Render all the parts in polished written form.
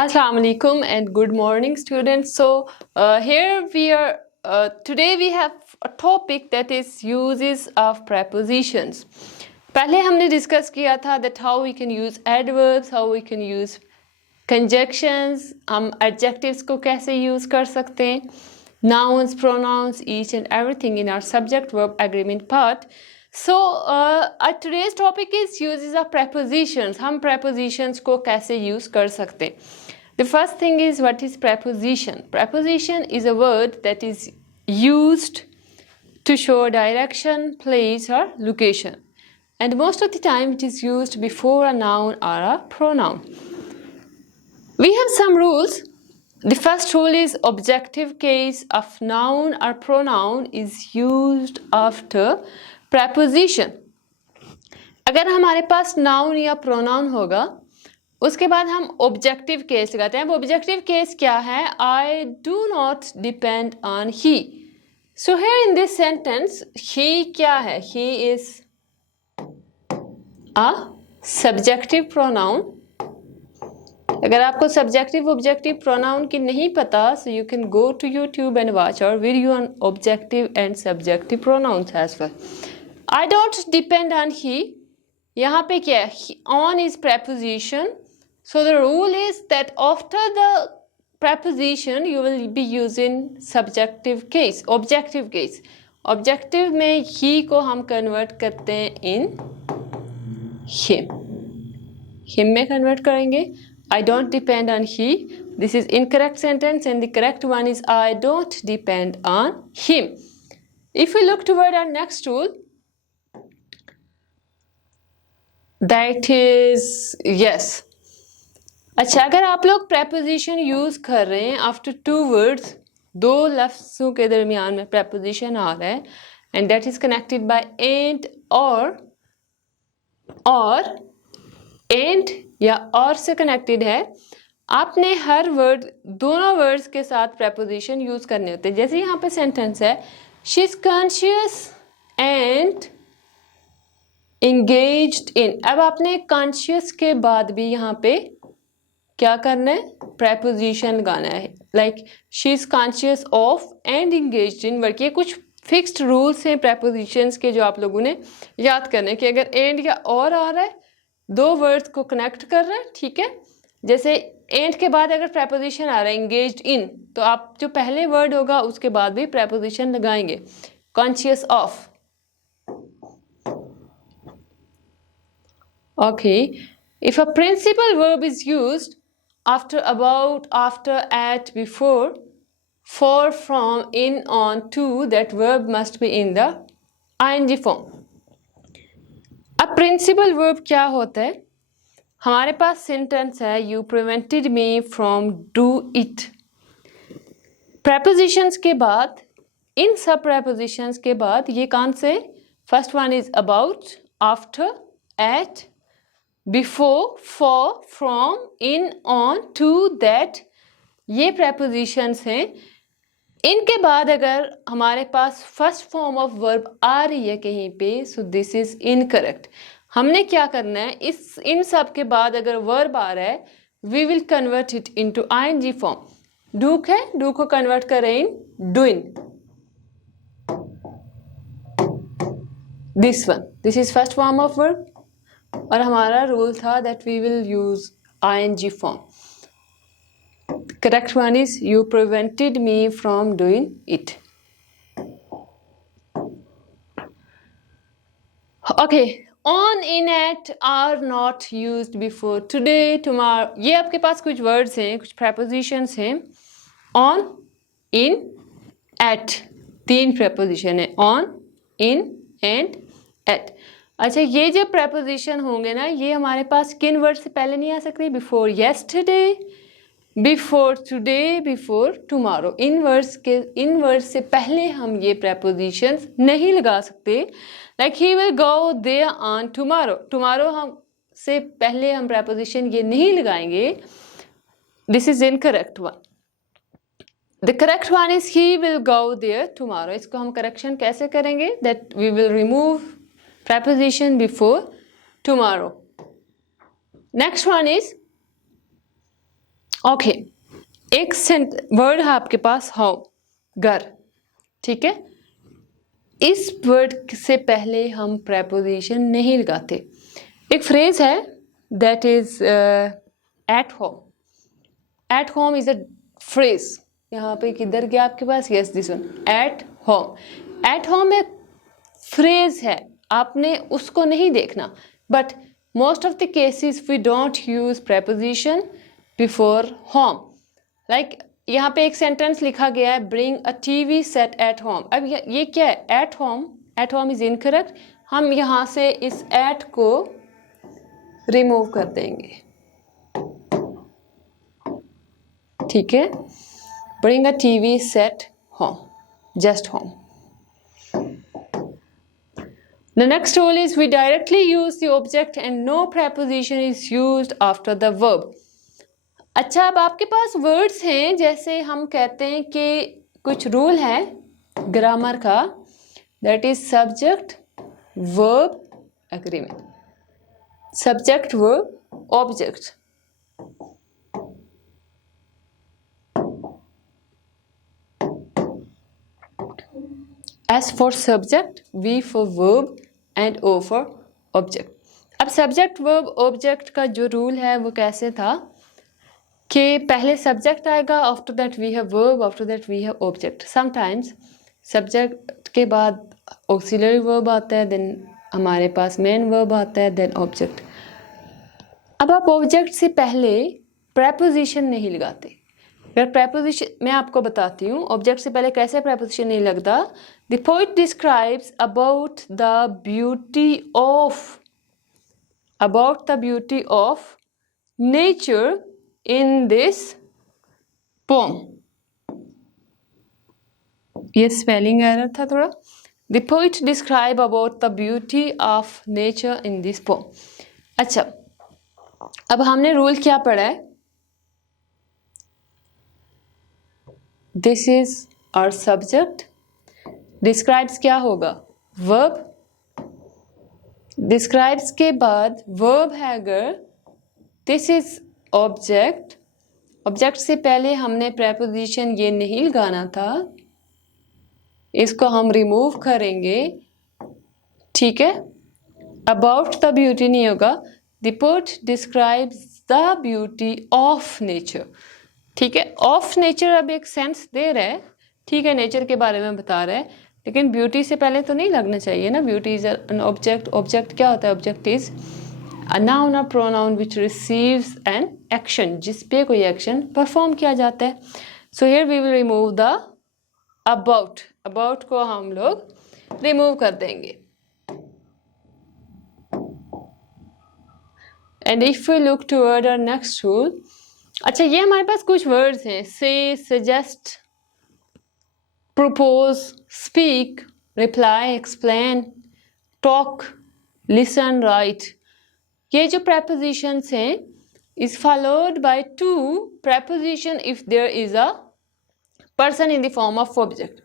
Assalamu alaikum and good morning, students. Here we are. Today we have a topic that is uses of prepositions. पहले हमने discuss किया था that how we can use adverbs, how we can use conjunctions, हम adjectives को कैसे use कर सकते हैं, nouns, pronouns, each and everything in our subject-verb agreement part. Today's topic is uses of prepositions. हम prepositions को कैसे use कर सकते हैं. The first thing is, what is preposition? Preposition is a word that is used to show direction, place or location. And most of the time it is used before a noun or a pronoun. We have some rules. The first rule is objective case of noun or pronoun is used after preposition. अगर हमारे पास noun या pronoun होगा उसके बाद हम objective case लगाते हैं. अब ऑब्जेक्टिव केस क्या है? I do not depend on he. So here in this sentence, he क्या है? He is a subjective pronoun. अगर आपको subjective objective pronoun की नहीं पता, so you can go to YouTube and watch our video on objective and subjective pronouns as well. I don't depend on he. यहाँ पे क्या है? On is preposition. So the rule is that after the preposition you will be using subjective case, objective case. Objective में he को हम convert करते हैं in him. Him में convert करेंगे. I don't depend on he. This is incorrect sentence and the correct one is I don't depend on him. If we look toward our next rule, that is yes. अच्छा, अगर आप लोग preposition use कर रहे हैं after two words, दो लफ्ज़ों के दरमियान में preposition आ रहा है and that is connected by and or and या और से connected है, आपने हर word दोनों words के साथ preposition use करने होते हैं. जैसे यहाँ पे sentence है she is conscious and engaged in. अब आपने conscious के बाद भी यहाँ पे क्या करना है? preposition लगाना है. like she is conscious of and engaged in word. ये कुछ fixed rules हैं prepositions के जो आप लोगों ने याद करने कि अगर and या और आ रहा है, दो words को connect कर रहा है, ठीक है. जैसे and के बाद अगर preposition आ रहा है engaged in, तो आप जो पहले word होगा उसके बाद भी preposition लगाएंगे. conscious of. Okay. If a principal verb is used after, about, after, at, before, for, from, in, on, to, that verb must be in the ing form. अब principal verb क्या होता है? हमारे पास sentence है you prevented me from do it. prepositions के बाद, इन सब prepositions के बाद ये कौन से? first one is about, after, at, before, for, from, in, on, to, that. ये prepositions हैं. इनके बाद अगर हमारे पास first form of verb आ रही है कहीं पे, so this is incorrect. हमने क्या करना है? इन सब के बाद अगर verb आ रहा है, we will convert it into ing form. do है, do को convert करें in doing. this one, this is first form of verb. और हमारा रूल था that we will use ing form. Correct one is you prevented me from doing it. Okay, on, in, at are not used before today, tomorrow. ये आपके पास कुछ words हैं, कुछ prepositions हैं. on, in, at. तीन preposition है. on, in and at. अच्छा, ये जो preposition होंगे ना, ये हमारे पास किन वर्ड से पहले नहीं आ सकते? Before yesterday, before today, before tomorrow. इन वर्ड्स से पहले हम ये prepositions नहीं लगा सकते. like he will go there on tomorrow. tomorrow हम से पहले हम preposition ये नहीं लगाएंगे. this is incorrect one. the correct one is he will go there tomorrow. इसको हम correction कैसे करेंगे? that we will remove preposition before tomorrow. Next one is okay, एक वर्ड है आपके पास होम, घर, ठीक है। इस वर्ड से पहले हम प्रेपोजिशन नहीं लगाते। एक फ्रेज है that is at home. At home is a phrase. यहाँ पे किधर गया आपके पास? Yes, this one, at home. At home एक फ्रेज है, आपने उसको नहीं देखना। But most of the cases we don't use preposition before home. Like यहाँ पे एक सेंटेंस लिखा गया है, bring a TV set at home. अब ये क्या है? At home. At home is incorrect. हम यहाँ से इस एट को रिमूव कर देंगे, ठीक है। Bring a TV set home, just home. The next rule is we directly use the object and no preposition is used after the verb. अच्छा, अब आपके पास वर्ड्स हैं, जैसे हम कहते हैं कि कुछ रूल है ग्रामर का, that is subject verb agreement, subject verb object. S for subject, V for verb and O for object. अब सब्जेक्ट वर्ब ऑब्जेक्ट का जो रूल है वो कैसे था कि पहले सब्जेक्ट आएगा, after that we have verb, after that we have object. Sometimes subject के बाद ऑक्सिलरी वर्ब आता है, देन हमारे पास मेन वर्ब आता है, देन ऑब्जेक्ट। अब आप ऑब्जेक्ट से पहले प्रेपोजिशन नहीं लगाते। अगर प्रेपोजिशन, मैं आपको बताती हूँ ऑब्जेक्ट से पहले कैसे प्रेपोजिशन नहीं लगता। The poet describes about the beauty of nature in this poem. ये स्पेलिंग एरर था थोड़ा। The poet describe about the beauty of nature in this poem. अच्छा, अब हमने रूल क्या पढ़ा है? This is our subject. Describes क्या होगा? Verb. Describes के बाद verb है अगर, this is ऑब्जेक्ट। ऑब्जेक्ट से पहले हमने प्रेपोजिशन ये नहीं लगाना था, इसको हम रिमूव करेंगे, ठीक है। अबाउट द ब्यूटी नहीं होगा, the poet describes the beauty of nature, ठीक है। ऑफ नेचर अब एक सेंस दे रहा है, ठीक है, नेचर के बारे में बता रहा है, लेकिन ब्यूटी से पहले तो नहीं लगना चाहिए ना। Beauty is an object. Object क्या होता है? Object is a noun or pronoun which receives an action, जिस पे कोई एक्शन परफॉर्म किया जाता है। So here we will remove the about. About को हम लोग रिमूव कर देंगे। And if we look toward our next rule, अच्छा ये हमारे पास कुछ वर्ड्स हैं, say, suggest, propose, speak, reply, explain, talk, listen, write. ये जो prepositions हैं is followed by two preposition if there is a person in the form of object.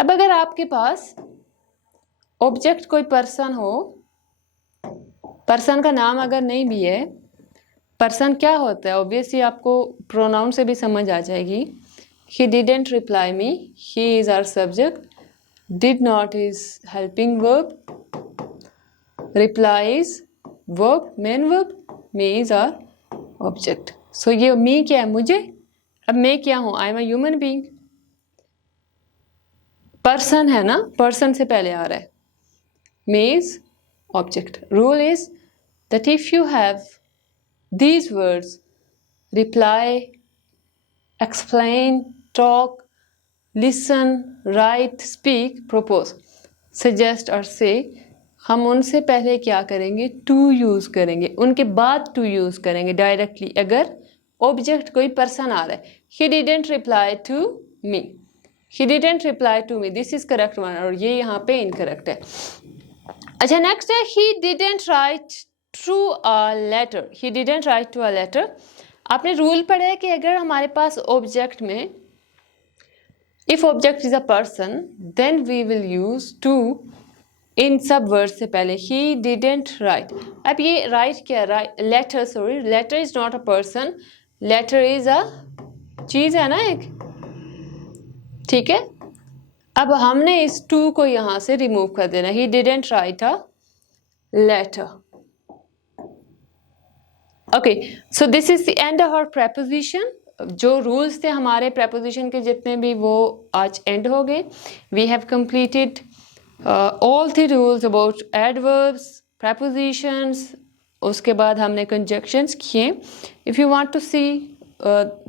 अब अगर आपके पास ऑब्जेक्ट कोई पर्सन हो, पर्सन का नाम अगर नहीं भी है, पर्सन क्या होता है ऑब्वियसली आपको प्रोनाउन से भी समझ आ जाएगी। He didn't reply me, he is our subject, did not is helping verb, reply is verb, main verb, me is our object. So ये me क्या है? मुझे। अब मैं क्या हूँ? I am a human being. person है ना, person से पहले आ रहा है, me is object. Rule is that if you have these words, reply, explain, talk, listen, write, speak, propose, suggest और say, हम उनसे पहले क्या करेंगे? टू यूज़ करेंगे, उनके बाद टू यूज़ करेंगे डायरेक्टली अगर ऑब्जेक्ट कोई पर्सन आ रहा है। He didn't reply to me, he didn't reply to me, this is correct one, और ये यहाँ पे इनकरेक्ट है। अच्छा नेक्स्ट है he didn't write to a letter. He didn't write to a letter. आपने रूल पढ़ा है कि अगर हमारे पास ऑब्जेक्ट में if object is a person then we will use to इन सब वर्ड से पहले। He didn't write. अब ये राइट क्या है? Letter, sorry, letter is not a person, letter is a चीज है ना एक, ठीक है। अब हमने इस टू को यहां से रिमूव कर देना। He didn't write a letter. Okay, so this is the end of our preposition. जो रूल्स थे हमारे प्रेपोजिशन के जितने भी, वो आज एंड हो गए। We have completed all the rules about adverbs, prepositions. उसके बाद हमने कंजक्शंस किए। If you want to see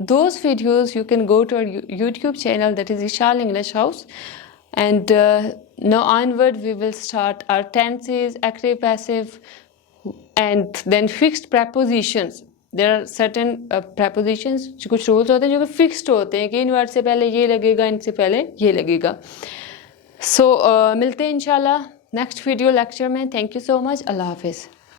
those videos, you can go to our YouTube channel, that is Ishal English House. And now onward we will start our tenses, active, passive, and then fixed prepositions. There are certain prepositions, कुछ rules होते हैं जो कि fixed होते हैं कि इन word से पहले ये लगेगा, इनसे पहले ये लगेगा। So मिलते हैं इंशाल्लाह नेक्स्ट वीडियो लेक्चर में। Thank you so much. अल्लाह हाफिज़।